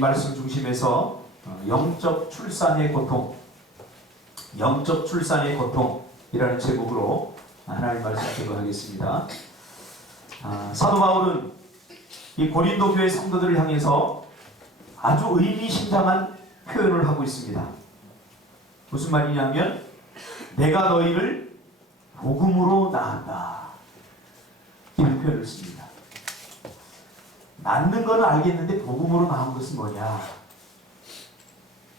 말씀 중심에서 영적 출산의 고통, 영적 출산의 고통이라는 제목으로 하나님 말씀 제공하겠습니다. 사도 바울은 이 고린도 교회 성도들을 향해서 아주 의미심장한 표현을 하고 있습니다. 무슨 말이냐면 내가 너희를 복음으로 낳았다, 이런 표현을 씁니다. 낳는 건 알겠는데 복음으로 낳은 것은 뭐냐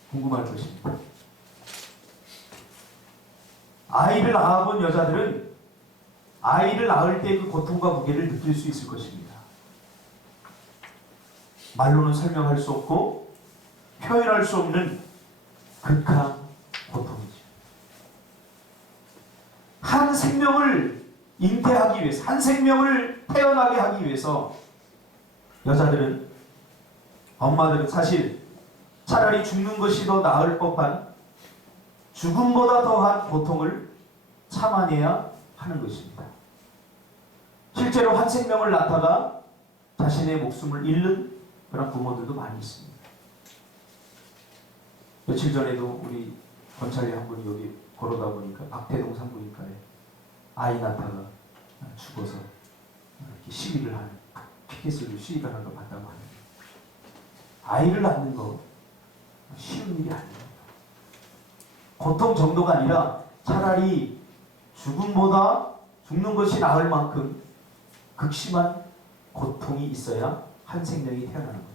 궁금할 것입니다. 아이를 낳아본 여자들은 아이를 낳을 때 그 고통과 무게를 느낄 수 있을 것입니다. 말로는 설명할 수 없고 표현할 수 없는 극한 고통이죠. 한 생명을 잉태하기 위해서, 한 생명을 태어나게 하기 위해서 여자들은, 엄마들은 사실 차라리 죽는 것이 더 나을 법한 죽음보다 더한 고통을 참아내야 하는 것입니다. 실제로 한 생명을 낳다가 자신의 목숨을 잃는 그런 부모들도 많이 있습니다. 며칠 전에도 우리 권찰리 한 분이 여기 걸어다 보니까 박태동 산부인과에 아이 낳다가 죽어서 이렇게 시위를 하는, 피켓으로 시위를 하는 거 봤다고 하는데, 아이를 낳는 거 쉬운 일이 아니에요. 고통 정도가 아니라 차라리 죽음보다 죽는 것이 나을 만큼 극심한 고통이 있어야 한 생명이 태어나는 거죠.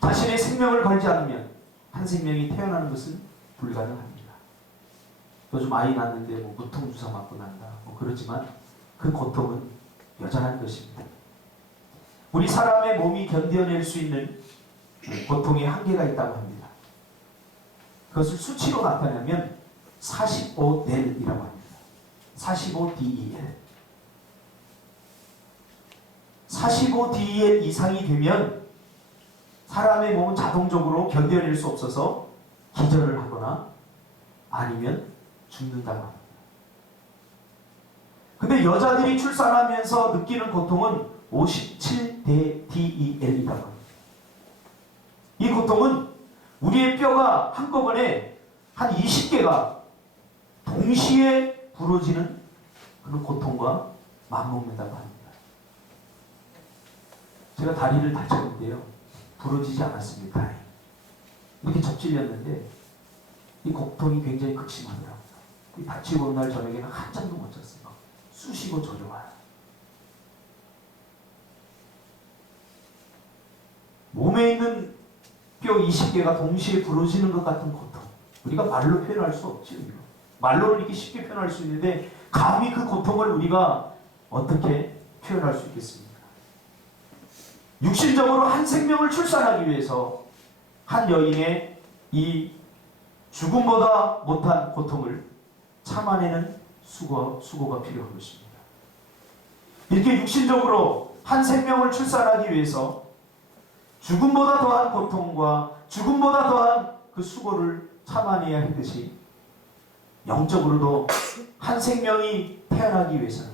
자신의 생명을 걸지 않으면 한 생명이 태어나는 것은 불가능합니다. 요즘 아이 낳는데 무통주사 맞고 난다 그러지만 그 고통은 여전한 것입니다. 우리 사람의 몸이 견뎌낼 수 있는 고통의 한계가 있다고 합니다. 그것을 수치로 나타내면 45델이라고 합니다. 45DEL. 45DEL 이상이 되면 사람의 몸은 자동적으로 견뎌낼 수 없어서 기절을 하거나 아니면 죽는다고 합니다. 근데 여자들이 출산하면서 느끼는 고통은 57DEL이라고 합니다. 이 고통은 우리의 뼈가 한꺼번에 한 20개가 동시에 부러지는 그런 고통과 맞먹는다고 합니다. 제가 다리를 다쳤는데요, 부러지지 않았습니다. 이렇게 접질렸는데 이 고통이 굉장히 극심하더라고요. 다치고 온 날 저녁에는 한잠도 못 잤어요. 쑤시고 저려와요. 몸에 있는 뼈 20개가 동시에 부러지는 것 같은 고통, 우리가 말로 표현할 수 없죠. 말로는 이렇게 쉽게 표현할 수 있는데 감히 그 고통을 우리가 어떻게 표현할 수 있겠습니까? 육신적으로 한 생명을 출산하기 위해서 한 여인의 이 죽음보다 못한 고통을 참아내는 수고가 필요한 것입니다. 이렇게 육신적으로 한 생명을 출산하기 위해서 죽음보다 더한 고통과 죽음보다 더한 그 수고를 참아내야 했듯이, 영적으로도 한 생명이 태어나기 위해서는,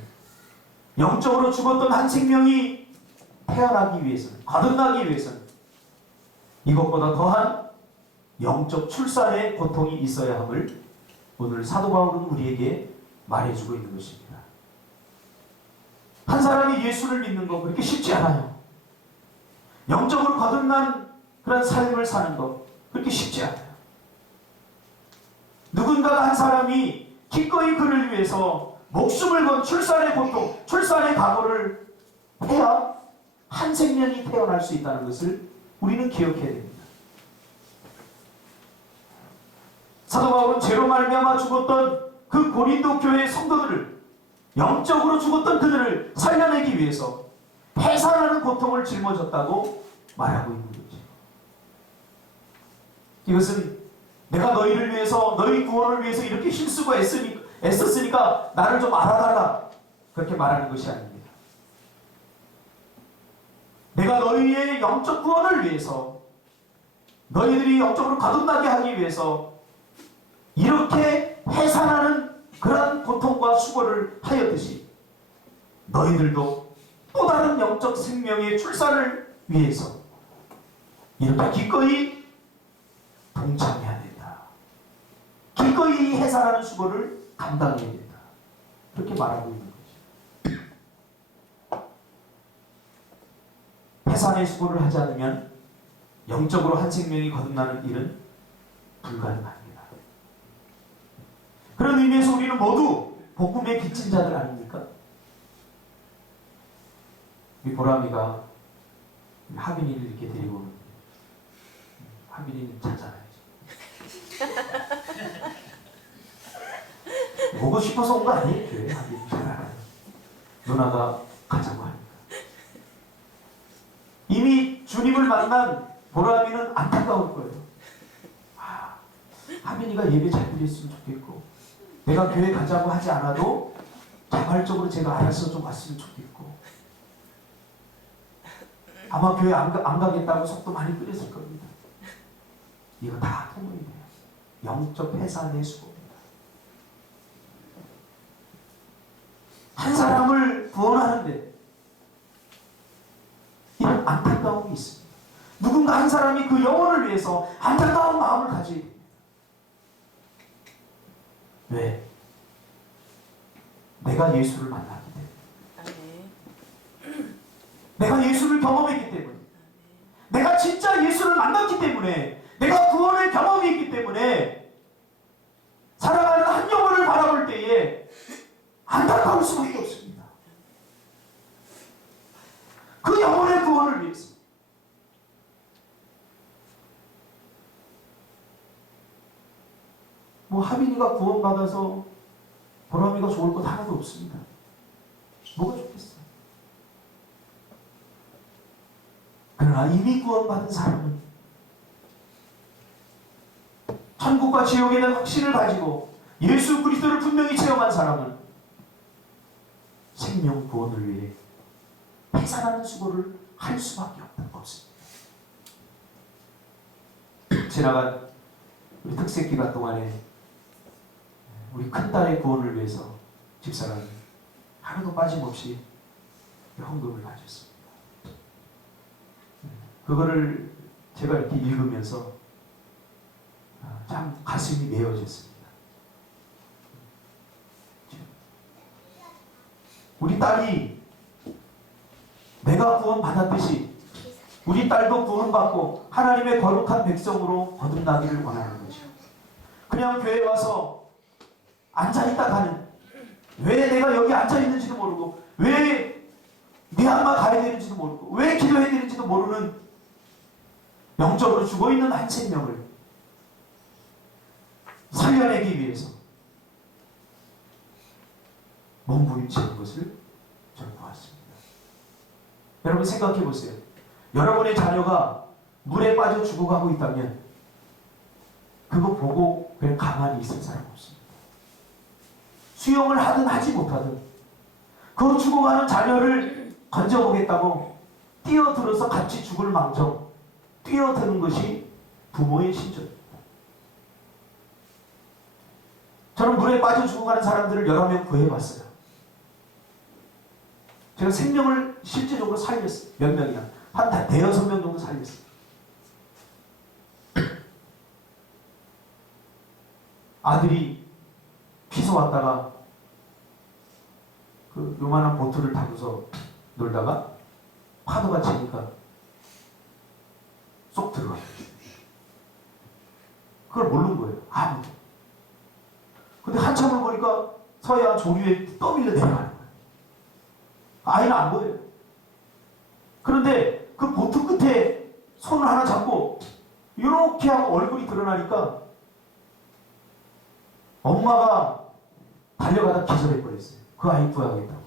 영적으로 죽었던 한 생명이 태어나기 위해서는, 거듭나기 위해서는 이것보다 더한 영적 출산의 고통이 있어야 함을 오늘 사도 바울은 우리에게 말해주고 있는 것입니다. 한 사람이 예수를 믿는 거 그렇게 쉽지 않아요. 영적으로 거듭난 그런 삶을 사는 것 그렇게 쉽지 않아요. 누군가 한 사람이 기꺼이 그를 위해서 목숨을 건 출산의 고통, 출산의 각오를 해야 한 생명이 태어날 수 있다는 것을 우리는 기억해야 됩니다. 사도 바울은 죄로 말미암아 죽었던 그 고린도 교회의 성도들을, 영적으로 죽었던 그들을 살려내기 위해서 해산하는 고통을 짊어졌다고 말하고 있는 거죠. 이것은 내가 너희를 위해서, 너희 구원을 위해서 이렇게 힘쓰고 애썼으니까 나를 좀 알아달라, 그렇게 말하는 것이 아닙니다. 내가 너희의 영적 구원을 위해서, 너희들이 영적으로 거듭나게 하기 위해서 이렇게 해산하는 그러한 고통과 수고를 하였듯이 너희들도 또 다른 영적 생명의 출산을 위해서 이렇게 기꺼이 동참해야 된다. 기꺼이 해산하는 수고를 감당해야 된다. 그렇게 말하고 있는 거죠. 해산의 수고를 하지 않으면 영적으로 한 생명이 거듭나는 일은 불가능합니다. 그런 의미에서 우리는 모두 복음의 빚진 자들 아닙니까? 우리 보람이가 하빈이를 이렇게 데리고 오는데 하빈이는 자잖아요. 오고 싶어서 온 거 아니에요. 교회 하빈이 잘 알아요. 누나가 가자고 하니까. 이미 주님을 만난 보람이는 안타까울 거예요. 하빈이가 예배 잘 드렸으면 좋겠고, 내가 교회 가자고 하지 않아도 자발적으로 제가 알아서 좀 왔으면 좋겠고, 아마 교회 안 가겠다고 속도 많이 끓였을 겁니다. 이거 다 통로이네요. 영적 해산의 수고입니다. 한 사람을 구원하는데 이런 안타까움이 있습니다. 누군가 한 사람이 그 영혼을 위해서 안타까운 마음을 가져야 됩니다. 왜? 내가 예수를 만났기 때문에. 내가 예수를 경험했기 때문에. 내가 진짜 예수를 만났기 때문에. 내가 구원의 경험이 있기 때문에 살아가는 한 영혼을 바라볼 때에 안타까울 수밖에 없습니다. 그 영혼의 구원을 위해서. 뭐 하빈이가 구원받아서 보람이가 좋을 것 하나도 없습니다. 뭐가 좋겠어요? 그러나 이미 구원받은 사람은 천국과 지옥에 대한 확신을 가지고 예수 그리스도를 분명히 체험한 사람은 생명 구원을 위해 해산하는 수고를 할 수밖에 없습니다. 지나간 우리 특색 기간 동안에 우리 큰딸의 구원을 위해서 집사람이 하루도 빠짐없이 헌금을 가졌습니다. 그거를 제가 이렇게 읽으면서 참 가슴이 메어졌습니다. 우리 딸이 내가 구원받았듯이 우리 딸도 구원받고 하나님의 거룩한 백성으로 거듭나기를 원하는 거죠. 그냥 교회에 와서 앉아있다 가는, 왜 내가 여기 앉아있는지도 모르고, 왜 미얀마 가야 되는지도 모르고, 왜 기도해야 되는지도 모르는 영적으로 죽어있는 한 생명을 살려내기 위해서 몸부림치는 것을 저는 보았습니다. 여러분 생각해 보세요. 여러분의 자녀가 물에 빠져 죽어가고 있다면 그거 보고 그냥 가만히 있을 사람 없습니다. 수영을 하든 하지 못하든 그 죽어가는 자녀를 건져보겠다고 뛰어들어서 같이 죽을 망정 뛰어드는 것이 부모의 심정입니다. 저는 물에 빠져 죽어가는 사람들을 여러 명 구해봤어요. 제가 생명을 실제적으로 살렸어요. 몇 명이나 한 대여섯 명 정도 살렸어요. 아들이 피서 왔다가 그 요만한 보트를 타고서 놀다가 파도가 치니까 쏙 들어가요. 그걸 모르는 거예요. 아무도. 근데 한참을 보니까 서해안 조류에 떠밀려 내려가는 거예요. 아이는 안 보여요. 그런데 그 보트 끝에 손을 하나 잡고 이렇게 하고 얼굴이 드러나니까 엄마가 달려가다 기절해버렸어요. 그 아이 구하겠다고.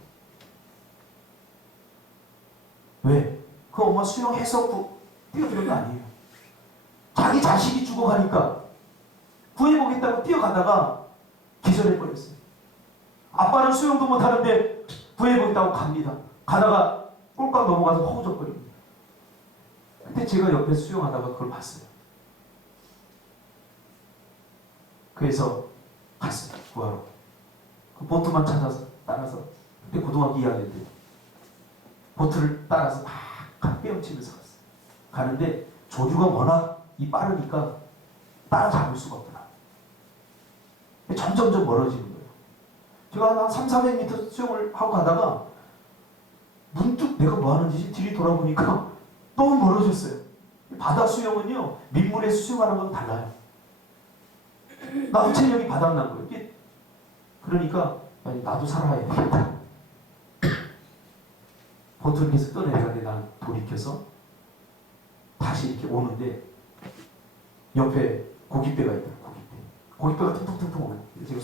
왜? 그 엄마 수영해서 뛰어드는 거 아니에요. 자기 자식이 죽어가니까 구해보겠다고 뛰어가다가 기절해버렸어요. 아빠는 수영도 못하는데 구해보겠다고 갑니다. 가다가 꼴깍 넘어가서 허우적거립니다. 그때 제가 옆에 수영하다가 그걸 봤어요. 그래서 갔어요. 구하러. 그 보트만 찾아서 따라서 그때 고등학교 2학년 때 보트를 따라서 막 헤엄치면서 갔어요. 가는데 조류가 워낙 빠르니까 따라잡을 수가 없더라. 점점점 멀어지는 거예요. 제가 한 300~400m 수영을 하고 가다가 문득 내가 뭐 하는 짓이 뒤를 돌아보니까 너무 멀어졌어요. 바다 수영은요, 민물에서 수영하는 건 달라요. 나도 체력이 바닥난 거예요. 그러니까 아니, 나도 살아야 되겠다. 보트를 계속 떠내려가는데 나는 돌이켜서 다시 이렇게 오는데 옆에 고깃배가 있더라고요. 고깃배가 퉁퉁퉁퉁 오네. 지금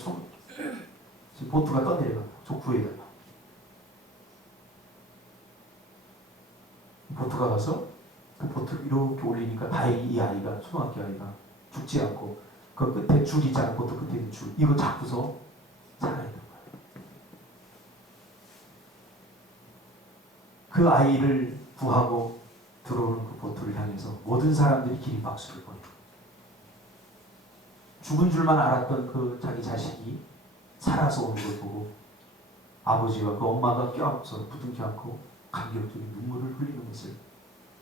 지금 보트가 떠내려가. 저 구해달라. 보트가 가서 그 보트를 이렇게 올리니까 다행히 이 아이가, 초등학교 아이가 죽지 않고 그 끝에 줄 있잖아. 보트 끝에 있는 줄. 이거 잡고서 살아있는 거예요. 그 아이를 구하고 들어오는 그 보트를 향해서 모든 사람들이 기립박수를 보내요. 죽은 줄만 알았던 그 자기 자식이 살아서 오는 걸 보고 아버지와 그 엄마가 껴안고서 부둥켜 안고 감격적인 눈물을 흘리는 것을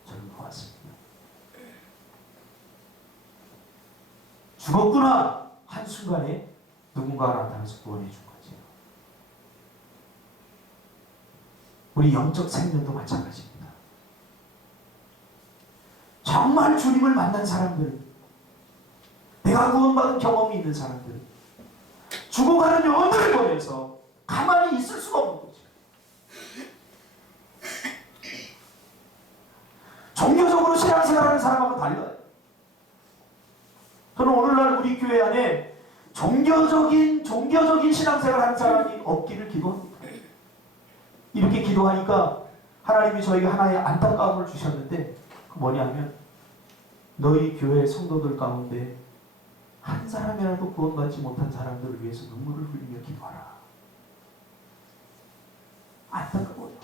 저는 보았습니다. 죽었구나! 한순간에 누군가가 나타나서 구원해 준 거죠. 우리 영적 생명도 마찬가지입니다. 정말 주님을 만난 사람들, 내가 구원받은 경험이 있는 사람들, 죽어가는 영혼들을 보면서 가만히 있을 수가 없는 거죠. 종교적으로 신앙생활하는 사람하고 달라요. 저는 오늘날 우리 교회 안에 종교적인 신앙생활하는 사람이 없기를 기도합니다. 이렇게 기도하니까 하나님이 저에게 하나의 안타까움을 주셨는데, 그 뭐냐면 너희 교회 성도들 가운데 한 사람이라도 구원받지 못한 사람들을 위해서 눈물을 흘리며 기도하라. 안타까워요.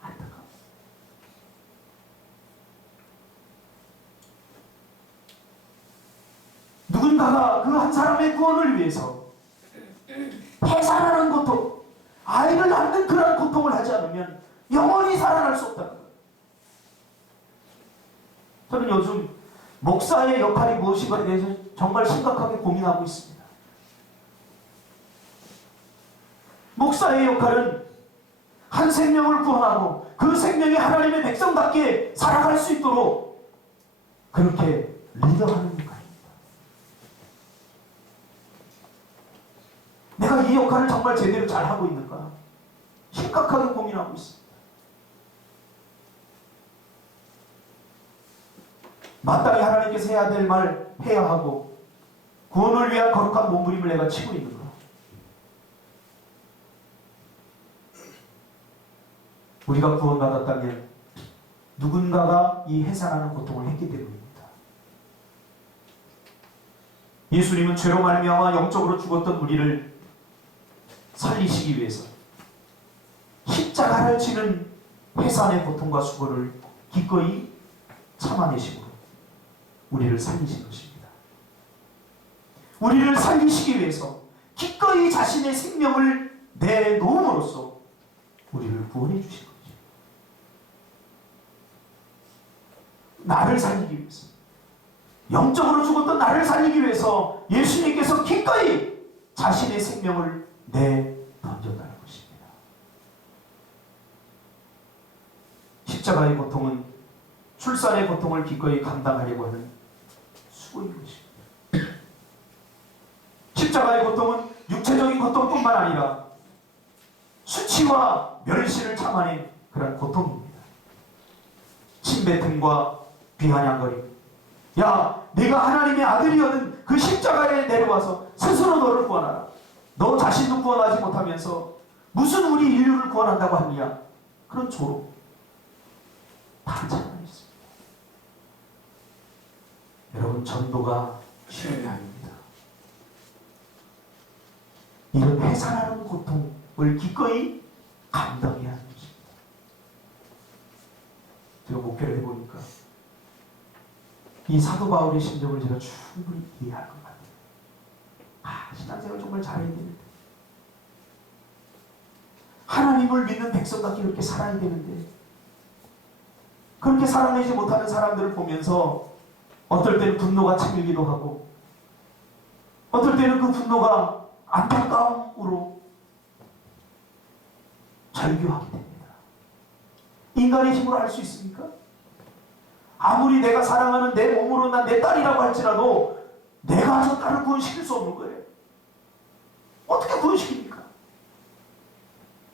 안타까워. 누군가가 그 한 사람의 구원을 위해서 해산하는 고통, 아이를 낳는 그런 고통을 하지 않으면 영원히 살아날 수 없다는 거예요. 저는 요즘 목사의 역할이 무엇인가에 대해서 정말 심각하게 고민하고 있습니다. 목사의 역할은 한 생명을 구원하고 그 생명이 하나님의 백성답게 살아갈 수 있도록 그렇게 리더하는 역할입니다. 내가 이 역할을 정말 제대로 잘하고 있는가? 심각하게 고민하고 있습니다. 마땅히 하나님께서 해야 될 말 해야 하고 구원을 위한 거룩한 몸부림을 내가 치고 있는가? 우리가 구원받았다면 누군가가 이 해산하는 고통을 했기 때문입니다. 예수님은 죄로 말미암아 영적으로 죽었던 우리를 살리시기 위해서 십자가를 지는 해산의 고통과 수고를 기꺼이 참아내심으로 우리를 살리신 것입니다. 우리를 살리시기 위해서 기꺼이 자신의 생명을 내놓음으로써 우리를 구원해 주신 거죠. 나를 살리기 위해서, 영적으로 죽었던 나를 살리기 위해서 예수님께서 기꺼이 자신의 생명을 내던졌다는 것입니다. 십자가의 고통은 출산의 고통을 기꺼이 감당하려고 하는 수고인 것입니다. 십자가의 고통은 육체적인 고통뿐만 아니라 수치와 멸시를 참아낸 그런 고통입니다. 침뱉음과 비아냥거림. 야, 네가 하나님의 아들이거든 그 십자가에 내려와서 스스로 너를 구원하라. 너 자신도 구원하지 못하면서 무슨 우리 인류를 구원한다고 하느냐. 그런 조롱 다 참아냈습니다. 여러분, 전도가 쉬운 게 아닙니다. 이런 해산하는 고통을 기꺼이 감당해야 하는 것입니다. 제가 목회를 해보니까 이 사도 바울의 심정을 제가 충분히 이해할 것 같아요. 신앙생활 정말 잘해야 되는데, 하나님을 믿는 백성답게 그렇게 살아야 되는데, 그렇게 살아내지 못하는 사람들을 보면서 어떨 때는 분노가 치밀기도 하고 어떨 때는 그 분노가 안타까움으로 절규하게 됩니다. 인간의 힘으로 할 수 있습니까? 아무리 내가 사랑하는 내 몸으로 난 내 딸이라고 할지라도 내가 저 딸을 구원시킬 수 없는 거예요. 어떻게 구원시킵니까?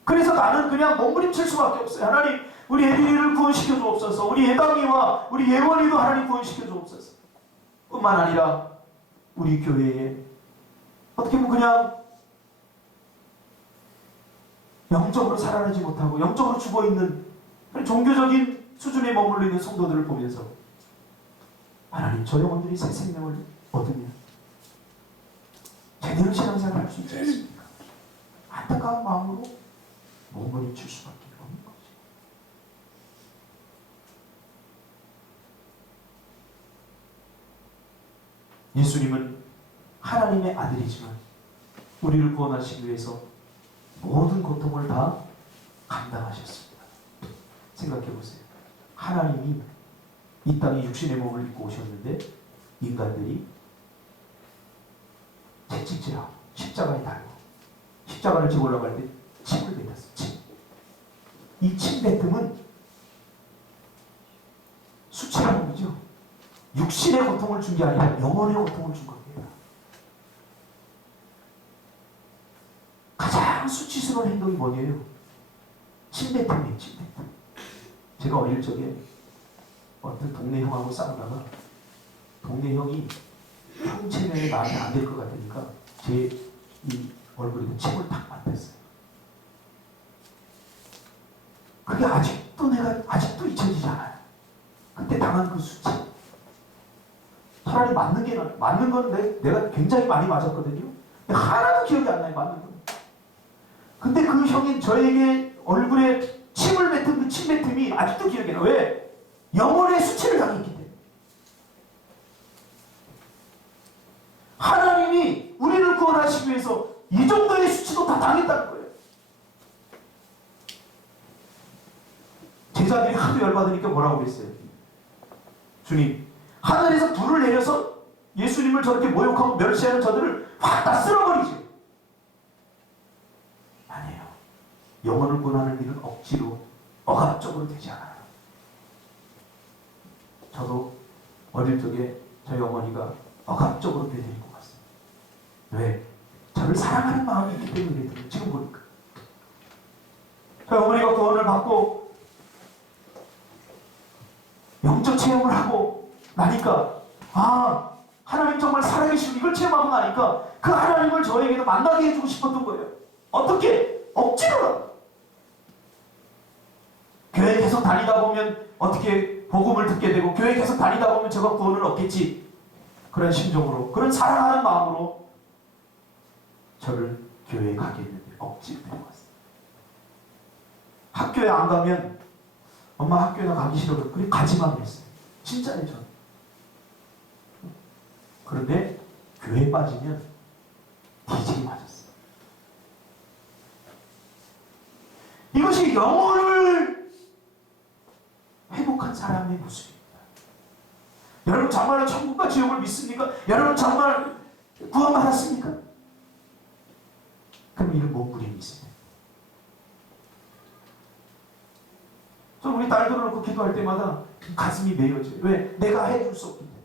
그래서 나는 그냥 몸부림칠 수밖에 없어요. 하나님, 우리 에밀리를 구원시켜 주옵소서. 우리 예담이와 우리 예원이도 하나님 구원시켜 주옵소서. 뿐만 아니라 우리 교회에 어떻게 보면 그냥 영적으로 살아나지 못하고 영적으로 죽어있는 종교적인 수준에 머물러 있는 성도들을 보면서 하나님, 저 영혼들이 새 생명을 얻으면 제대로 신앙생활을 할 수 있지 않습니까? 안타까운 마음으로 몸부림칠 수밖에 없는 거죠. 예수님은 하나님의 아들이지만 우리를 구원하시기 위해서 모든 고통을 다 감당하셨습니다. 생각해 보세요. 하나님이 이 땅에 육신의 몸을 입고 오셨는데 인간들이 채찍질하고 십자가에 달고 십자가를 지고 올라갈 때 침을 뱉었어요. 침. 이 침 뱉음은 수치라는 거죠. 육신의 고통을 준 게 아니라 영혼의 고통을 준 겁니다. 가장 수치스러운 행동이 뭐예요? 침 뱉음이에요. 침 뱉음. 제가 어릴 적에 어떤 동네 형하고 싸우다가 동네 형이 형 체면에 나한테 안 될 것 같으니까 제 이 얼굴에 침을 탁 맞댔어요. 그게 아직도 잊혀지지 않아요. 그때 당한 그 수치. 차라리 맞는 거는 내가 굉장히 많이 맞았거든요. 하나도 기억이 안 나요, 맞는 건. 근데 그 형이 저에게 얼굴에 침을 뱉은 그 침 뱉음이 아직도 기억이 나요. 왜? 영혼의 수치를 당했기 때문에. 하나님이 우리를 구원하시기 위해서 이 정도의 수치도 다 당했다는 거예요. 제자들이 하도 열받으니까 뭐라고 그랬어요? 주님, 하늘에서 불을 내려서 예수님을 저렇게 모욕하고 멸시하는 저들을 확 다 쓸어버리지. 아니에요. 영혼을 구원하는 일은 억지로 억압적으로 되지 않아요. 저도 어릴 적에 저희 어머니가 억압적으로 되드린 것 같습니다. 왜? 저를 사랑하는 마음이 있기 때문에 그랬더니 지금 보니까 저희 어머니가 구원을 받고 영적 체험을 하고 나니까 하나님 정말 살아계시고 이걸 체험하고 나니까 그 하나님을 저에게도 만나게 해주고 싶었던 거예요. 어떻게? 억지로라도. 교회 계속 다니다 보면 어떻게 복음을 듣게 되고 교회 계속 다니다 보면 제가 구원을 얻겠지. 그런 심정으로, 그런 사랑하는 마음으로 저를 교회에 가게 했는데 억지로 데려갔어요. 학교에 안 가면 엄마 학교에 나 가기 싫어. 그래 가지만 했어요. 진짜예요. 저는. 그런데 교회에 빠지면 뒤지게 맞았어요. 이것이 영혼을 회복한 사람의 모습입니다. 여러분 정말로 천국과 지옥을 믿습니까? 여러분 정말 구원받았습니까? 그럼 이런 몸부림이 있습니다. 저 우리 딸들을 놓고 기도할 때마다 가슴이 메어져요. 왜? 내가 해줄 수 없기 때문에.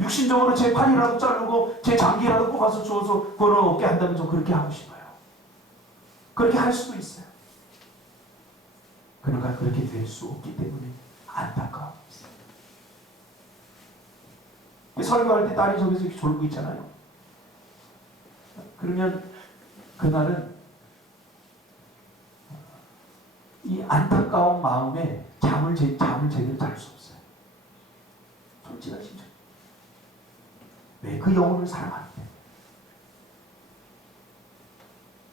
육신적으로 제 팔이라도 자르고 제 장기라도 뽑아서 주어서 구원을 얻게 한다면 저 그렇게 하고 싶어요. 그렇게 할 수도 있어요. 그러나 그렇게 될 수 없기 때문에 안타까워 있어요. 설교할 때 딸이 저기서 이렇게 졸고 있잖아요. 그러면 그날은 이 안타까운 마음에 잠을 제대로 잘 수 없어요. 솔직한 심정. 왜? 그 영혼을 사랑하는데.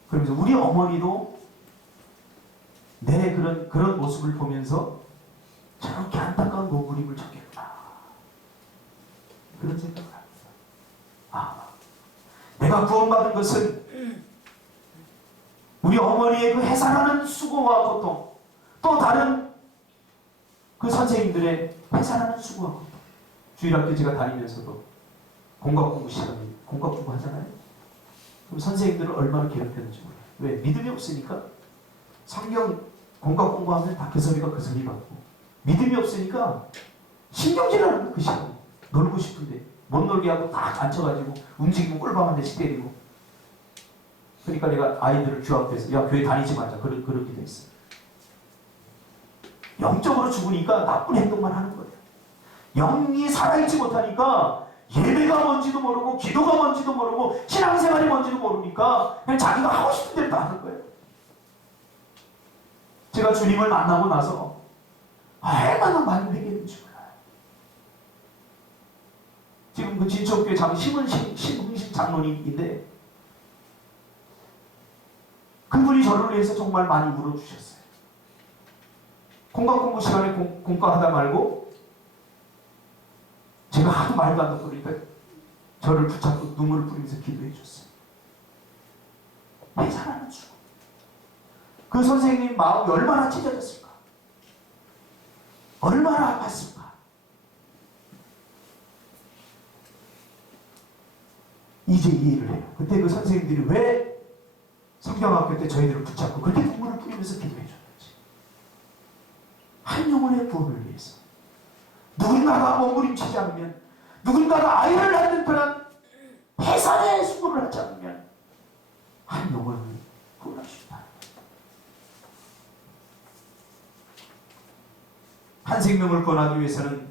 그러면서 우리 어머니도 내 그런 모습을 보면서 저렇게 안타까운 몸부림을 쳤겠구나. 그런 생각을 합니다. 내가 구원받은 것은 우리 어머니의 그 해산하는 수고와 고통, 또 다른 그 선생님들의 회사라는 수고와 고통. 주일학교 제가 다니면서도 공과공부 시간에 공과공부 하잖아요. 그럼 선생님들을 얼마나 괴롭혔는지 몰라요. 왜? 믿음이 없으니까. 성경 공과공부하면 다 그 소리가 그 소리 같고, 믿음이 없으니까 신경질하는 거야. 그 시간에 놀고 싶은데 못 놀게 하고 딱 앉혀가지고 움직이면 꼴방 한 대씩 때리고. 그러니까 내가 아이들을 규합해서 야, 교회 다니지 말자 그렇게 돼 있어요. 영적으로 죽으니까 나쁜 행동만 하는 거예요. 영이 살아있지 못하니까 예배가 뭔지도 모르고 기도가 뭔지도 모르고 신앙생활이 뭔지도 모르니까 그냥 자기가 하고 싶은 대로 다 하는 거예요. 제가 주님을 만나고 나서 얼마나 많이 회개했는지 몰라요. 지금 그 진천교회 심흥신 장로님인데 그분이 저를 위해서 정말 많이 울어주셨어요. 공부 시간에 공과하다 말고 제가 하도 말도 안 듣고 그러니까 저를 붙잡고 눈물을 뿌리면서 기도해 줬어요. 왜 살아는 죽어? 그 선생님 마음이 얼마나 찢어졌을까? 얼마나 아팠을까? 이제 이해를 해요. 그때 그 선생님들이 왜 성경학교 때 저희들을 붙잡고 그렇게 눈물을 뿌리면서 기도해 줬는지. 한 영혼의 구원을 위해서. 누군가가 몸부림치지 않으면, 누군가가 아이를 낳는 그런 해산의 수고를 하지 않으면 한 영혼을 구원할 수 있다. 한 생명을 구원하기 위해서는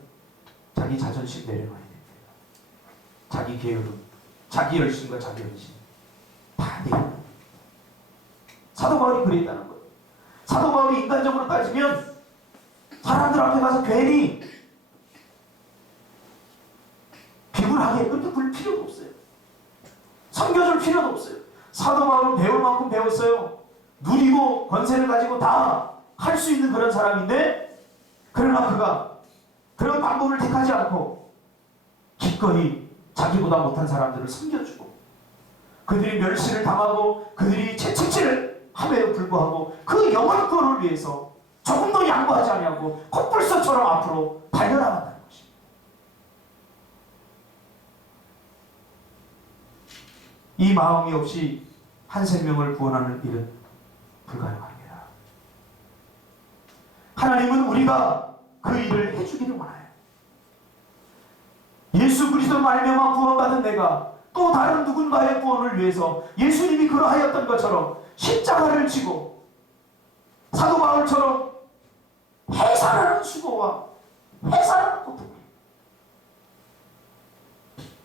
자기 자존심 내려놔야 됩니다. 자기 게으름, 자기 열심과 자기 헌신 다 내려놔야 됩니다. 사도 바울이 그랬다는 거예요. 사도 바울이 인간적으로 따지면 사람들 앞에 가서 괜히 비굴하게 그렇게 굴 필요도 없어요. 섬겨줄 필요도 없어요. 사도 바울은 배울 만큼 배웠어요. 누리고 권세를 가지고 다 할 수 있는 그런 사람인데, 그러나 그가 그런 방법을 택하지 않고 기꺼이 자기보다 못한 사람들을 섬겨주고, 그들이 멸시를 당하고 그들이 채찍질을 함에도 불구하고 그 영혼 구원을 위해서 조금도 양보하지 않냐고 콧불소처럼 앞으로 달려나간다는 것입니다. 이 마음이 없이 한 생명을 구원하는 일은 불가능합니다. 하나님은 우리가 그 일을 해주기를 원해요. 예수 그리스도 말미암아 구원받은 내가 또 다른 누군가의 구원을 위해서 예수님이 그러하였던 것처럼 십자가를 지고 사도 바울처럼 해산하는 수고와 해산하는 고통이에요.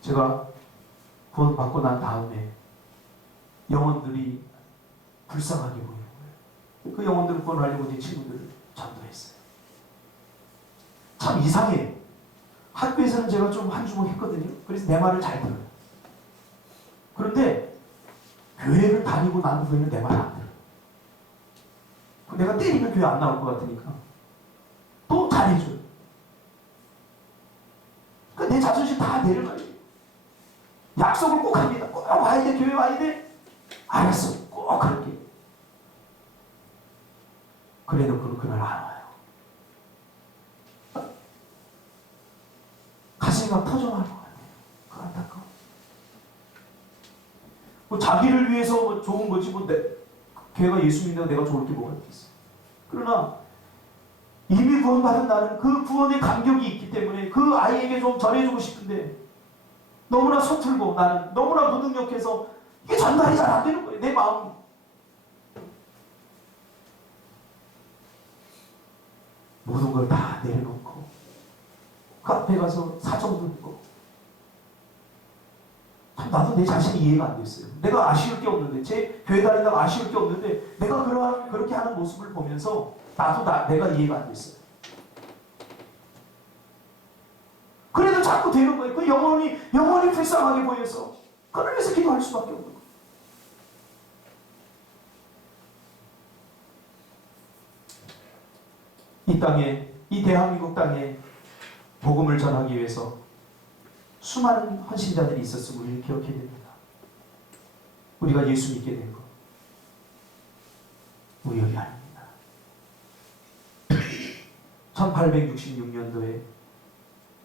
제가 구원받고 난 다음에 영혼들이 불쌍하게 보이는 거예요. 그 영혼들을 구원하려고 제 친구들을 전도했어요. 참 이상해요. 학교에서는 제가 좀 한 주먹 했거든요. 그래서 내 말을 잘 들어요. 그런데 교회를 다니고 난 후에는 내 말을 안 들어요. 내가 때리면 교회 안 나올 것 같으니까 또 잘해줘요. 내 자존심 다 내려가요. 약속을 꼭 합니다. 꼭 와야 돼. 교회 와야 돼. 알았어. 꼭 그럴게. 그래도 그날 안 와요. 가슴이 막 터져나갈 것 같아요. 그 안타까워. 뭐 자기를 위해서 뭐 좋은 거지 걔가 예수 믿는다고 내가 좋을 게 뭐가 있겠어. 그러나 이미 구원받은 나는 그 구원의 감격이 있기 때문에 그 아이에게 좀 전해주고 싶은데 너무나 서툴고 나는 너무나 무능력해서 이게 전달이 잘 안 되는 거예요. 내 마음이. 모든 걸 다 내려놓고 그 앞에 가서 사정 듣고 나도 내 자신이 이해가 안 됐어요. 내가 아쉬울 게 없는데, 제 교회 다니다가 아쉬울 게 없는데 내가 그렇게 하는 모습을 보면서 내가 이해가 안 됐어요. 그래도 자꾸 되는 거예요. 그 영혼이 불쌍하게 보여서 그걸 위해서 기도할 수밖에 없는 거예요. 이 땅에, 이 대한민국 땅에 복음을 전하기 위해서 수많은 헌신자들이 있었음을 우리는 기억해야 됩니다. 우리가 예수 믿게 된 것 우연이 아닙니다. 1866년도에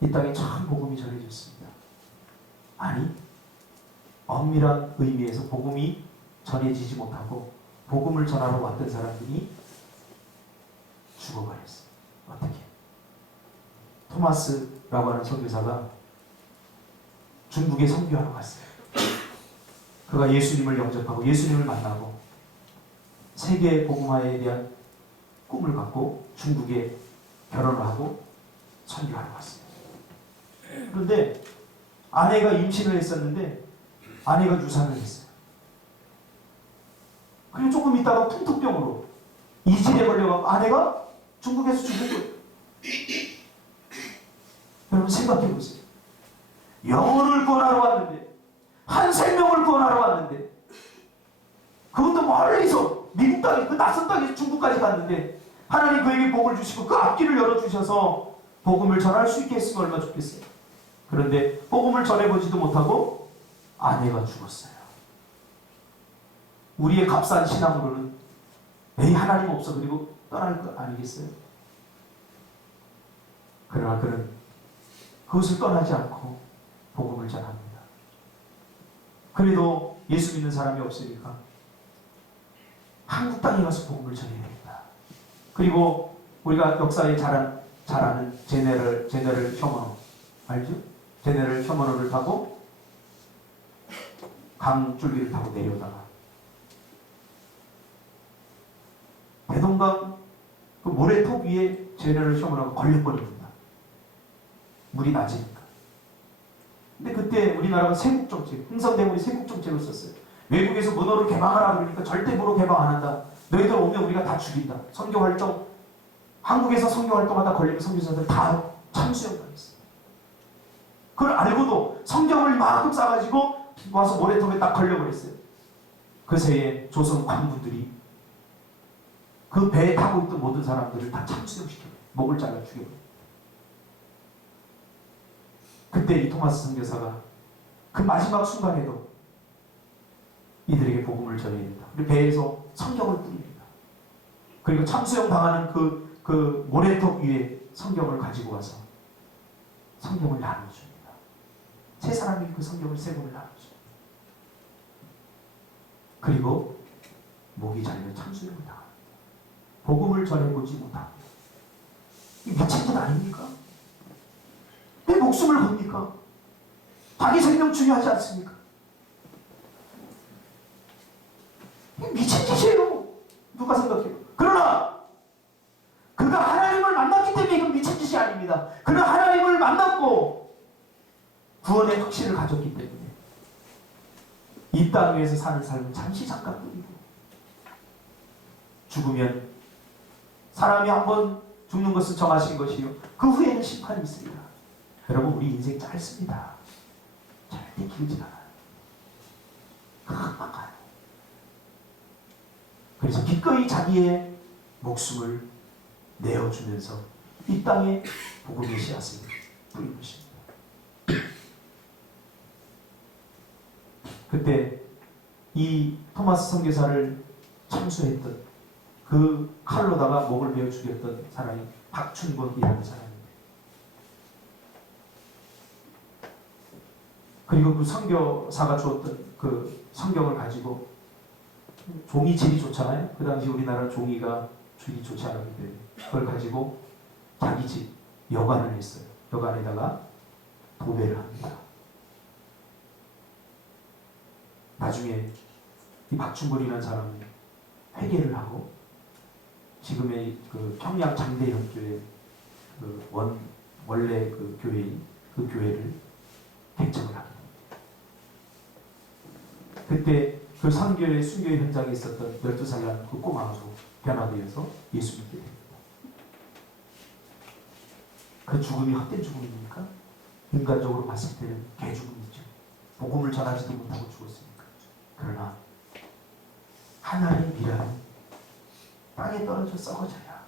이 땅에 참 복음이 전해졌습니다. 아니, 엄밀한 의미에서 복음이 전해지지 못하고 복음을 전하러 왔던 사람들이 죽어버렸어요. 어떻게? 토마스라고 하는 선교사가 중국에 선교하러 갔어요. 그가 예수님을 영접하고 예수님을 만나고 세계 복음화에 대한 꿈을 갖고 중국에 결혼을 하고 선교하러 갔어요. 그런데 아내가 임신을 했었는데 아내가 유산을 했어요. 그리고 조금 있다가 풍토병으로 이질에 걸려가고 아내가 중국에서 죽은 거예요. 여러분 생각해 보세요. 영혼을 구원하러 왔는데, 한 생명을 구원하러 왔는데, 그것도 멀리서 미국 땅에, 그 낯선 땅에서 중국까지 갔는데 하나님 그에게 복을 주시고 그 앞길을 열어주셔서 복음을 전할 수 있게 했으면 얼마나 좋겠어요. 그런데 복음을 전해보지도 못하고 아내가 죽었어요. 우리의 값싼 신앙으로는 에이 하나님 없어 그리고 떠날 거 아니겠어요? 그러나 그는 그것을 떠나지 않고 복음을 전합니다. 그래도 예수 믿는 사람이 없으니까 한국 땅에 가서 복음을 전해야 됩니다. 그리고 우리가 역사에 잘 아는 제네럴 셔먼호 알죠? 제네럴 셔먼호를 타고 강줄기를 타고 내려오다가 대동강 그 모래톱 위에 제네럴 셔먼호가 걸려버립니다. 물이 낮으니까. 근데 그때 우리나라가 세국정책, 흥선대원이 세국정책을 썼어요. 외국에서 문호를 개방하라 그러니까 절대 문호 개방 안 한다. 너희들 오면 우리가 다 죽인다. 선교활동, 한국에서 선교활동하다 걸리는 선교사들 다 참수형당했어요. 그걸 알고도 성경을 만큼 싸가지고 와서 모래톱에 딱 걸려버렸어요. 그 새에 조선 관군들이 그 배에 타고 있던 모든 사람들을 다 참수형시켜요. 목을 잘라 죽여버려요. 그때 이 토마스 선교사가 그 마지막 순간에도 이들에게 복음을 전해야 된다. 그리고 배에서 성경을 뿌립니다. 그리고 참수형 당하는 그 모래톱 위에 성경을 가지고 와서 성경을 나눠줍니다. 세 사람이 그 성경을 세 권을 나눠줍니다. 그리고 목이 잘려 참수형을 당합니다. 복음을 전해보지 못합니다. 이 미친 것 아닙니까? 내 목숨을 겁니까? 자기 생명 중요하지 않습니까? 미친 짓이에요. 누가 생각해요? 그러나 그가 하나님을 만났기 때문에 이건 미친 짓이 아닙니다. 그는 하나님을 만났고 구원의 확신을 가졌기 때문에 이 땅 위에서 사는 삶은 잠시 잠깐뿐이고 죽으면 사람이 한번 죽는 것은 정하신 것이요 그 후에는 심판이 있습니다. 여러분 우리 인생 짧습니다. 절대 길지 않아요. 금방 가요. 그래서 기꺼이 자기의 목숨을 내어주면서 이 땅에 복음의 씨앗을 뿌린 것입니다. 그때 이 토마스 선교사를 참수했던 그 칼로다가 목을 베어 죽였던 사람이 박춘곤이라는 사람입니다. 그리고 그 선교사가 주었던 그 성경을 가지고 종이 질이 좋잖아요. 그 당시 우리나라 종이가 질이 좋지 않았기 때문에 그걸 가지고 자기 집 여관을 했어요. 여관에다가 도배를 합니다. 나중에 이 박춘곤이라는 사람이 회개를 하고 지금의 그 평양 장대현교회 그 원래 그 교회인 그 교회를 개척을 합니다. 그때 그 선교의 순교의 현장에 있었던 12살 난 그 꼬마도 변화되어서 예수 믿게 됩니다. 그 죽음이 헛된 죽음입니까? 인간적으로 봤을 때는 개죽음이죠. 복음을 전하지도 못하고 죽었으니까. 그러나 하나의 미랄은 땅에 떨어져 썩어져야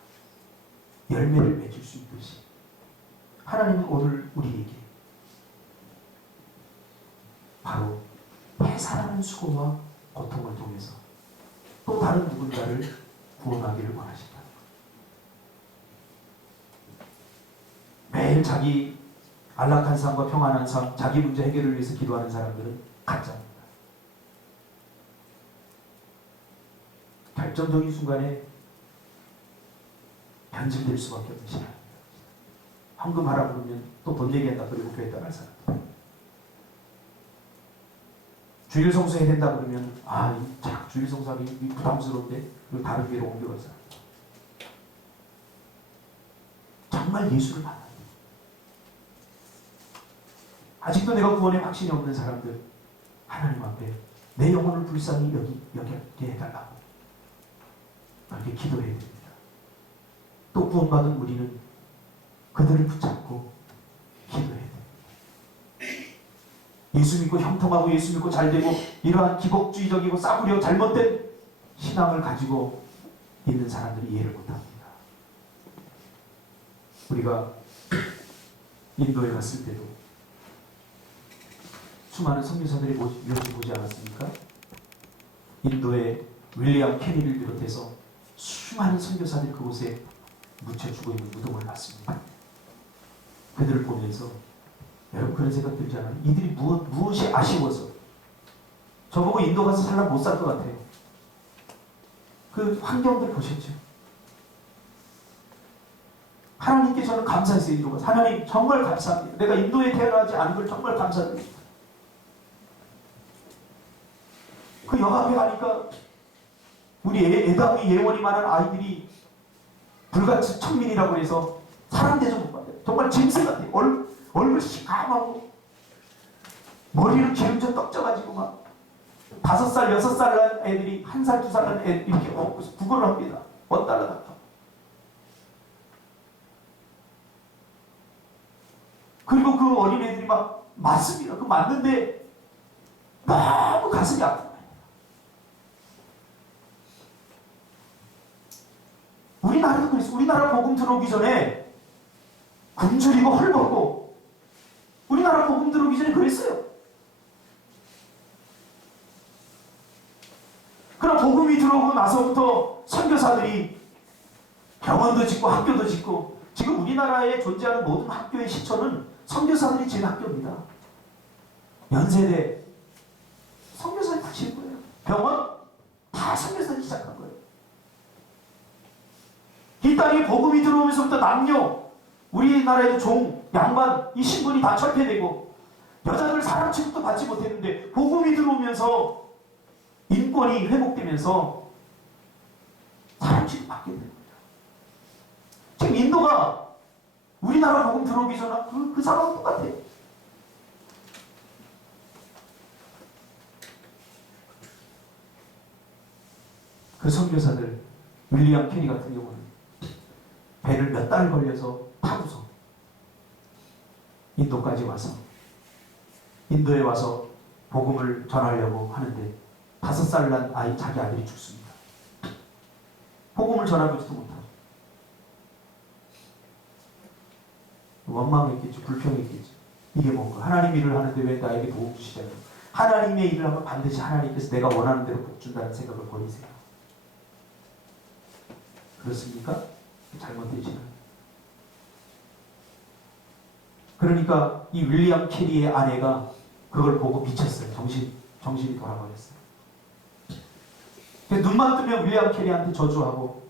열매를 맺을 수 있듯이 하나님은 오늘 우리에게 바로 해산하는 수고와 고통을 통해서 또 다른 누군가를 구원하기를 원하신다. 매일 자기 안락한 삶과 평안한 삶, 자기 문제 해결을 위해서 기도하는 사람들은 가짜입니다. 결정적인 순간에 변질될 수밖에 없는 신앙입니다. 헌금하라 그러면 또 돈 얘기한다 그리고 교회 떠날 사람. 주일 성수해야 된다 그러면 주일 성수하기 부담스러운데 그리고 다른 교회로 옮겨갈 사람. 정말 예수를 만나요. 아직도 내가 구원에 확신이 없는 사람들, 하나님 앞에 내 영혼을 불쌍히 여기게 해달라고 그렇게 기도해야 됩니다. 또 구원받은 우리는 그들을 붙잡고 기도해야 됩니다. 예수 믿고 형통하고 예수 믿고 잘되고 이러한 기복주의적이고 싸구려 잘못된 신앙을 가지고 있는 사람들이 이해를 못합니다. 우리가 인도에 갔을 때도 수많은 선교사들이 묘지 보지 않았습니까? 인도의 윌리엄 캐리를 비롯해서 수많은 선교사들이 그곳에 묻혀 죽어 있는 무덤을 봤습니다. 그들을 보면서 여러분 그런 생각 들지 않아요? 이들이 무엇이 아쉬워서 저보고 인도 가서 살라 못 살 것 같아요. 그 환경들 보셨죠? 하나님께 저는 감사했어요. 인도 가서. 하나님 정말 감사합니다. 내가 인도에 태어나지 않은 걸 정말 감사드립니다. 그 역 앞에 가니까 우리 애당이 예원이 많은 아이들이 불같이 천민이라고 해서 사람 대접 못 받아요. 정말 짐승 같아요. 얼굴 시커멓고 머리를 기름져 떡져가지고 막 5살, 6살 난 애들이 1살, 2살 난 애들이 이렇게 구걸을 합니다. 원달러 같아. 그리고 그 어린애들이 막 맞습니다. 그 맞는데 너무 가슴이 아프다. 우리나라도 그랬어. 우리나라 복음 들어오기 전에 굶주리고 헐벗고 우리나라 복음 들어오기 전에 그랬어요. 그럼 복음이 들어오고 나서부터 선교사들이 병원도 짓고 학교도 짓고 지금 우리나라에 존재하는 모든 학교의 시초는 선교사들이 지은 학교입니다. 연세대 선교사들이 다 지은 거예요. 병원 다 선교사들이 시작한 거예요. 이 땅에 복음이 들어오면서부터 남녀 우리나라에도 종, 양반 이 신분이 다 철폐되고 여자들 사랑 취급도 받지 못했는데 복음이 들어오면서 인권이 회복되면서 사랑 취급 받게 됩니다. 지금 인도가 우리나라 복음 들어오기 전에 그 상황은 똑같아요. 그 선교사들 윌리엄 캐리 같은 경우는 배를 몇 달 걸려서 타고서 인도까지 와서 인도에 와서 복음을 전하려고 하는데 5살 난 자기 아들이 죽습니다. 복음을 전하고지도 못하고 원망했겠죠. 불평했겠죠. 이게 뭔가 하나님 일을 하는데 왜 나에게 복음 주시잖아요. 하나님의 일을 하면 반드시 하나님께서 내가 원하는 대로 복 준다는 생각을 버리세요. 그렇습니까? 잘못되지는. 그러니까 이 윌리엄 캐리의 아내가 그걸 보고 미쳤어요. 정신이 돌아버렸어요. 눈만 뜨면 윌리엄 캐리한테 저주하고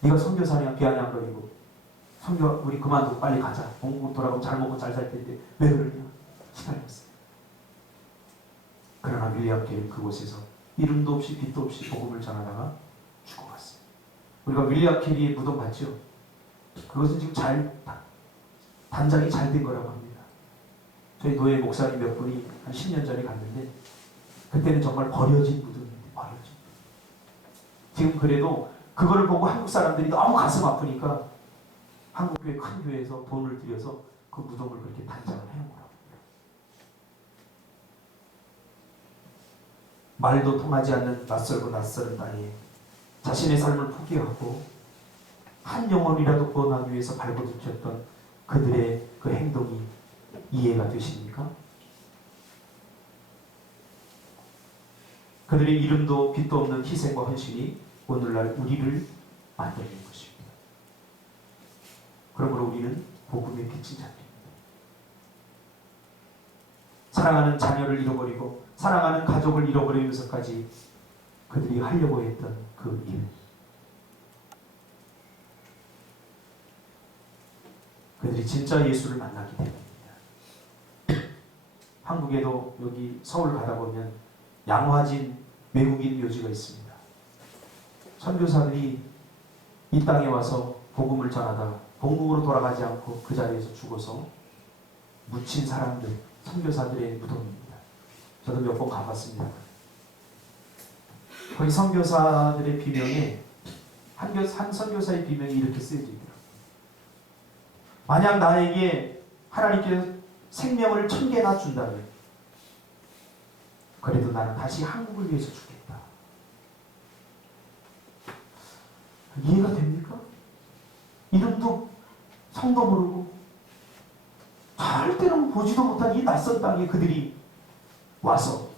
네가 선교사냐 비아냥거리고 선교 우리 그만두고 빨리 가자. 공부 돌아가면 잘 먹고 잘 살 텐데 왜 그러냐 시달렸어요. 그러나 윌리엄 캐리 그곳에서 이름도 없이 빛도 없이 복음을 전하다가 죽어갔어요. 우리가 윌리엄 캐리의 무덤 봤죠? 그것은 지금 단장이 잘 된 거라고 합니다. 저희 노예 목사님 몇 분이 한 10년 전에 갔는데 그때는 정말 버려진 무덤인데 버려진. 지금 그래도 그거를 보고 한국 사람들이 너무 가슴 아프니까 한국 교회 큰 교회에서 돈을 들여서 그 무덤을 그렇게 단장을 해놓은 거라고 합니다. 말도 통하지 않는 낯설고 낯설은 땅에 자신의 삶을 포기하고 한 영혼이라도 구원하기 위해서 발버둥쳤던 그들의 그 행동이 이해가 되십니까? 그들의 이름도 빛도 없는 희생과 헌신이 오늘날 우리를 만드는 것입니다. 그러므로 우리는 복음에 비친 자들입니다. 사랑하는 자녀를 잃어버리고 사랑하는 가족을 잃어버리면서까지 그들이 하려고 했던 그 일. 그들이 진짜 예수를 만나게 됩니다. 한국에도 여기 서울 가다 보면 양화진 외국인 묘지가 있습니다. 선교사들이 이 땅에 와서 복음을 전하다 본국으로 돌아가지 않고 그 자리에서 죽어서 묻힌 사람들, 선교사들의 무덤입니다. 저도 몇 번 가봤습니다. 거기 선교사들의 비명에 한 선교사의 비명이 이렇게 쓰여져 있더라고요. 만약 나에게 하나님께서 생명을 1000개나 준다면 그래도 나는 다시 한국을 위해서 죽겠다. 이해가 됩니까? 이름도 성도 모르고 절대로 보지도 못한 이 낯선 땅에 그들이 와서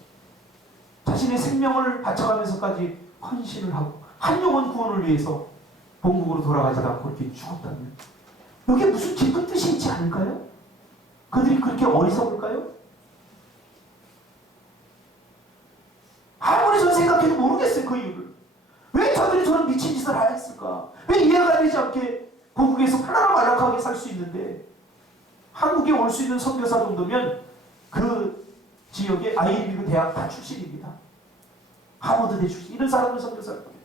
자신의 생명을 바쳐가면서까지 헌신을 하고 한 영혼 구원을 위해서 본국으로 돌아가지 않고 이렇게 죽었다면 여기에 무슨 깊은 뜻이 있지 않을까요? 그들이 그렇게 어리석을까요? 아무리 저는 생각해도 모르겠어요. 그 이유를. 왜 저들이 저런 미친 짓을 하였을까? 왜 이해가 되지 않게 고국에서 편안하고 안락하게 살 수 있는데 한국에 올 수 있는 선교사 정도면 그 지역의 아이비그 대학 다 출신입니다. 하버드대 출신. 이런 사람들 선교사를 보냈고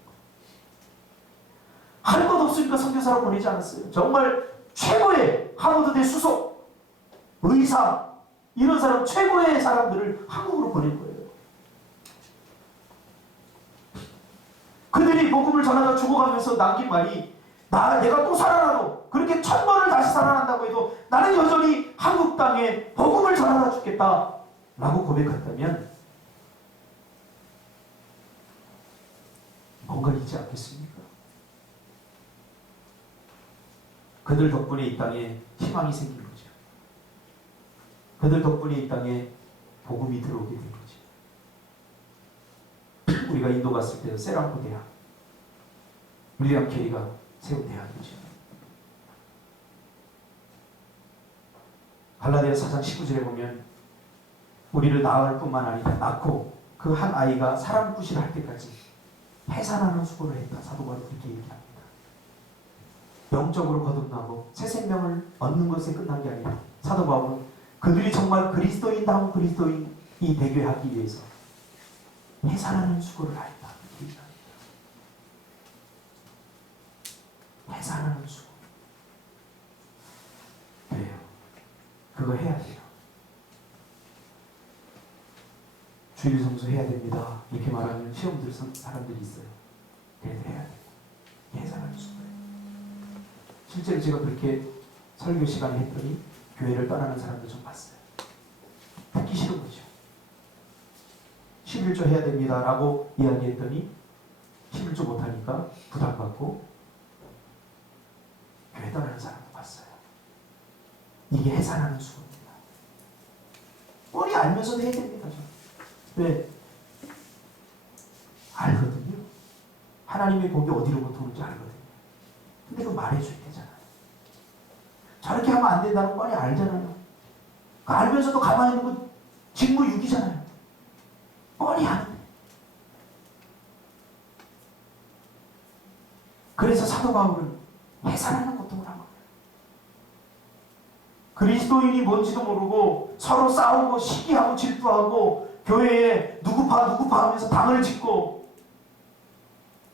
할 것 없으니까 선교사로 보내지 않았어요. 정말 최고의 하버드대 수석 의사 이런 사람 최고의 사람들을 한국으로 보낸 거예요. 그들이 복음을 전하다 죽어가면서 남긴 말이 내가 또 살아나도 그렇게 1000번을 다시 살아난다고 해도 나는 여전히 한국 땅에 복음을 전하다 죽겠다 라고 고백했다면 뭔가 있지 않겠습니까? 그들 덕분에 이 땅에 희망이 생긴 거죠. 그들 덕분에 이 땅에 복음이 들어오게 된 거죠. 우리가 인도 갔을 때 세랑코 대학, 윌리엄 캐리가 세운 대학이죠. 갈라디아 4장 19절에 보면 우리를 낳을 뿐만 아니라 낳고 그 한 아이가 사람 굿이라 할 때까지 해산하는 수고를 했다. 사도 바울이 그렇게 얘기합니다. 영적으로 거듭나고 새 생명을 얻는 것에 끝난 게 아니라 사도 바울은 그들이 정말 그리스도인다운 그리스도인이 되게 하기 위해서 해산하는 수고를 하였다. 해산하는 수고. 그래요. 그거 해야 돼요. 주일 성수 해야 됩니다. 이렇게 말하면 시험 들 사람들이 있어요. 그래도 해야 돼요. 해산하는 수고예요. 실제로 제가 그렇게 설교 시간에 했더니 교회를 떠나는 사람도 좀 봤어요. 듣기 싫은 거죠. 11조 해야 됩니다 라고 이야기했더니 11조 못하니까 부담받고 교회 떠나는 사람도 봤어요. 이게 해산하는 수고입니다. 뻔히 알면서도 해야 됩니다. 왜? 알거든요. 하나님의 복이 어디로부터 오는지 알거든요. 근데 그거 말해줘야 되잖아요. 저렇게 하면 안 된다는 뻔히 알잖아요. 알면서도 가만히 있는 건 직무유기잖아요. 뻔히 아는데. 그래서 사도 바울은 해산하는 고통을 한 거예요. 그리스도인이 뭔지도 모르고 서로 싸우고 시기하고 질투하고 교회에 누구파 하면서 당을 짓고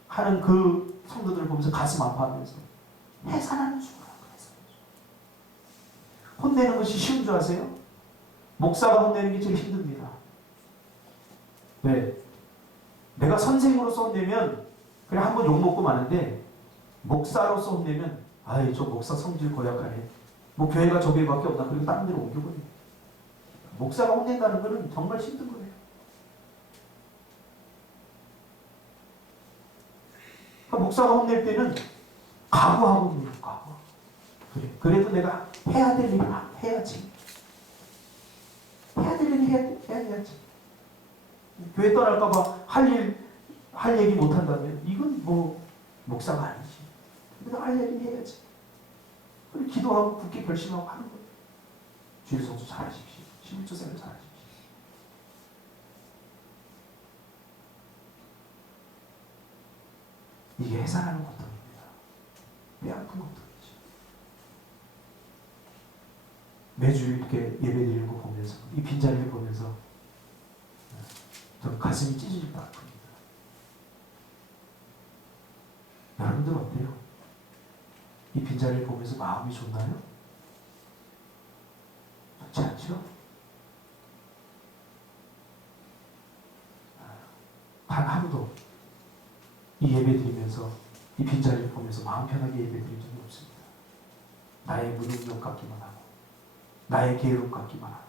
하는 그 성도들을 보면서 가슴 아파하면서 해산하는 수고라고 해서 혼내는 것이 쉬운 줄 아세요? 목사가 혼내는 게 제일 힘듭니다. 왜? 내가 선생으로서 혼내면 그냥 한번 욕먹고 마는데 목사로서 혼내면 아이 저 목사 성질 고약하네. 뭐 교회가 저 교회밖에 없나 그리고 다른 데로 옮겨버려요. 목사가 혼낸다는 것은 정말 힘든 거예요. 그러니까 목사가 혼낼 때는 각오하고 있는 거예요. 각오. 그래. 그래도 내가 해야 될 일은 해야지. 해야 될 일은 해야지. 교회 떠날까봐 할 얘기 못한다면 이건 뭐 목사가 아니지. 그래도 할 얘기는 해야지. 기도하고 굳게 결심하고 하는 거예요. 주일 성수 잘하십시오. 11조 생활 잘하십시오. 이게 해산하는 고통입니다. 배 아픈 고통이죠. 매주 이렇게 예배드리는 거 보면서, 이 빈자리를 보면서 저 가슴이 찢어질 것 같습니다. 여러분들 어때요? 이 빈자리를 보면서 마음이 좋나요? 좋지 않죠? 단 하루도 이 예배 드리면서 이 빈자리를 보면서 마음 편하게 예배 드린 적이 없습니다. 나의 무능력 같기만 하고 나의 게으름 같기만 하고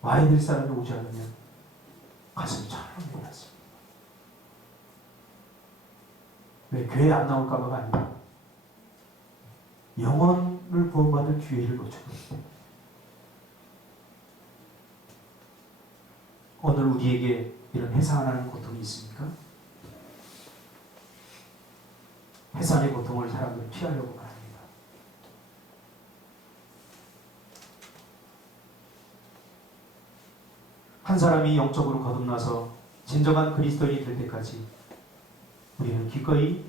와야 될 사람이 오지 않으면 가슴이 철렁 몰랐습니다. 왜? 교회에 안 나올까봐가 아니라 영혼을 구원받을 기회를 놓쳐버렸어요. 오늘 우리에게 이런 해산하는 고통이 있습니까? 해산의 고통을 사람들은 피하려고 합니다. 한 사람이 영적으로 거듭나서 진정한 그리스도인이 될 때까지 우리는 기꺼이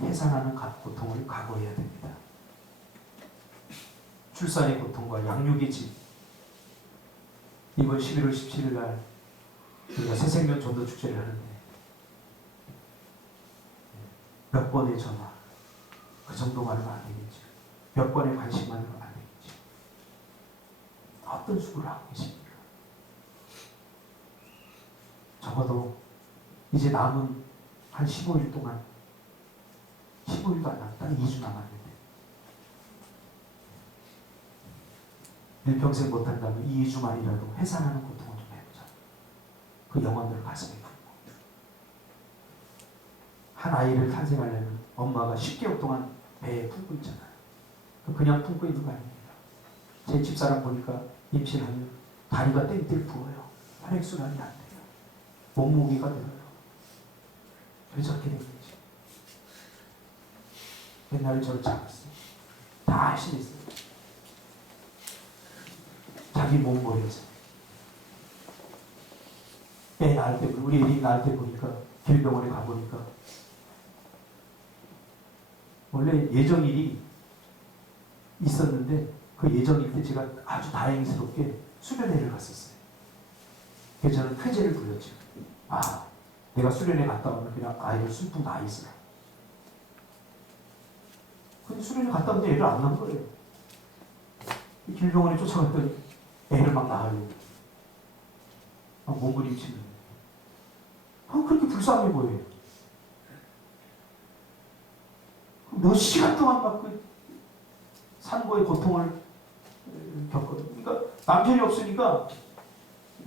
해산하는 고통을 각오해야 됩니다. 출산의 고통과 양육의 짐. 이번 11월 17일 날 우리가 새생명 전도 축제를 하는데 몇 번의 전화, 그 정도만은 안 되겠죠. 몇 번의 관심만은 안 되겠죠. 어떤 수고를 하고 계십니까? 적어도 이제 남은 한 15일 동안 15일도 안 남았다. 2주 남았는데 일평생 못한다면 2주만이라도 해산하는 고통을 좀 해보자. 그 영혼들을 가슴에 품고 한 아이를 탄생하려면 엄마가 10개월 동안 배에 품고 있잖아요. 그냥 품고 있는 거 아닙니다. 제 집사람 보니까 임신하면 다리가 땡땡 부어요. 혈액순환이 안 돼요. 몸무게가 늘어요. 왜 저렇게 된 거지? 옛날에 저를 잡았어요. 다 알신했어요. 자기 몸 버려서. 애 낳을 때, 우리 애기 낳을 때 보니까, 길병원에 가보니까, 원래 예정일이 있었는데, 그 예정일 때 제가 아주 다행스럽게 수련회를 갔었어요. 그래서 저는 쾌재를 부렸죠. 아, 내가 수련회 갔다 오면 그냥 아이를 숨풍 나 있어요. 근데 수련회 갔다 오는데 애를 안 낳은 거예요. 길병원에 쫓아갔더니 애를 막 낳으려고. 막 몸부림치는. 그렇게 불쌍해 보여요. 몇 시간 동안 막 그 산고의 고통을 겪거든요. 그러니까 남편이 없으니까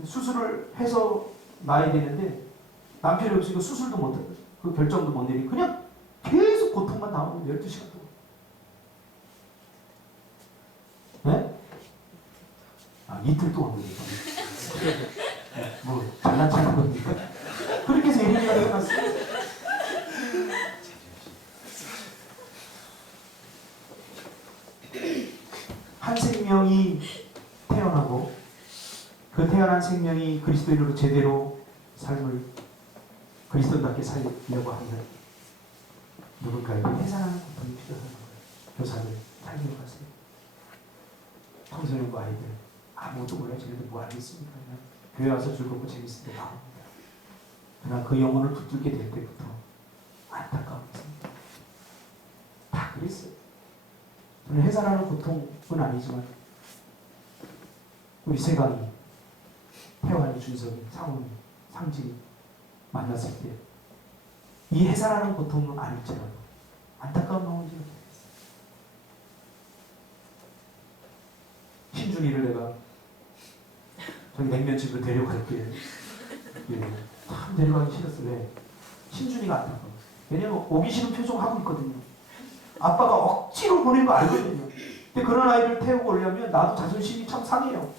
수술을 해서 낳아야 되는데 남편이 없으니까 수술도 못 해요. 그 결정도 못 내리고 그냥 계속 고통만 나오는 12시간 동안. 네? 아, 이틀 동안 그랬어요. 뭐 잘난 척한 겁니까? 그렇게 해서 예린이가 태어났어요. 한 생명이 태어나고 그 태어난 생명이 그리스도인으로 제대로 삶을 그리스도인답게 살려고 하면 누군가에게 해산하는 고통이 필요하다는 거예요. 교사들 살려 가세요. 청소년과 아이들 아무것도 몰라요. 쟤네들 뭐 알겠습니까? 그냥 교회 와서 즐겁고 재밌을 때 나옵니다. 그러나 그 영혼을 붙들게 될 때부터 안타까웠습니다. 다 그랬어요. 저는 해산하는 고통은 아니지만 우리 세강이 태환이, 준석이, 상훈이, 상진이 만났을 때 이 해산하는 고통은 아닐지라도 안타까운 마음이 들었어요. 신준이를 내가 저기 냉면집을 데려갈게. 참 데려가기 싫었어요. 왜? 신준이가 안타까워. 왜냐면 오기 싫은 표정 하고 있거든요. 아빠가 억지로 보낸 거 알거든요. 근데 그런 아이를 태우고 오려면 나도 자존심이 참 상해요.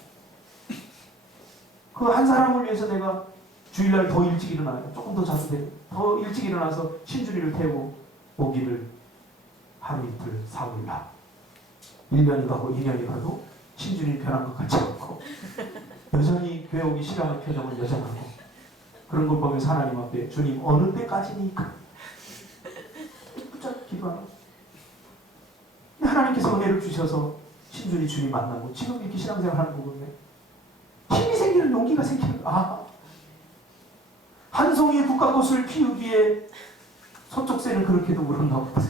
그 한 사람을 위해서 내가 주일날 더 일찍 일어나요. 조금 더 자도 돼요. 더 일찍 일어나서 신준이를 태우고 오기를 하루 이틀 사흘 날 1년이 가고 2년이 가도 신준이 변한 것 같지 않고 여전히 교회 오기 싫어하는 표정은 여전하고 그런 걸 보면서 하나님 앞에 주님 어느 때까지니까 붙잡고 기도하는 하나님께서 은혜를 주셔서 신준이 주님 만나고 지금 이렇게 신앙생활 하는 거 보면 힘이 생기는 용기가 생기는 아 한 송이의 국화꽃을 피우기에 서쪽새는 그렇게도 울었나 보다.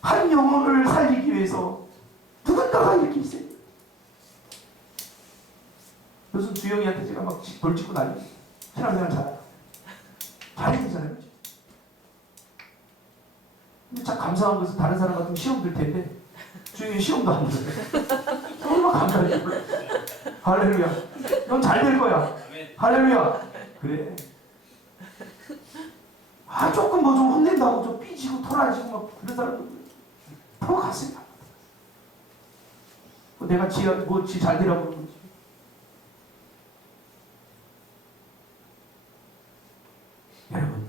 한 영혼을 살리기 위해서 누군가가 이렇게 있어요. 요즘 주영이한테 제가 막 돌직고 난리 신앙생활 잘해야 되잖아요. 근데 참 감사한 것은 다른 사람 같으면 시험 들 텐데 주영이 시험도 안 들어요. 얼마나 감사한지 몰라. 할렐루야. 넌 잘 될 거야. 할렐루야. 그래. 아 조금 뭐 좀 혼낸다고 좀 삐지고 토라지고 막 그런 사람들 더 가슴이 아파. 내가 지 잘 되라고 그러는 거지. 여러분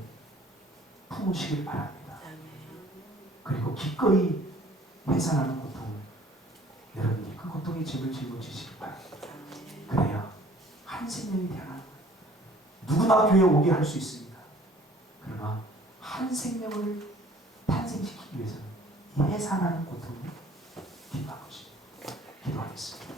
품으시길 바랍니다. 그리고 기꺼이 회산하는 고통을 여러분이 그 고통의 짐을 짊어지시길 바랍니다. 그래야 한 생명이 되어나는 거예요. 누구나 교회에 오게 할 수 있습니다. 그러나 한 생명을 탄생시키기 위해서는 이 회산하는 고통이 필요한 것입니다. 기도하겠습니다.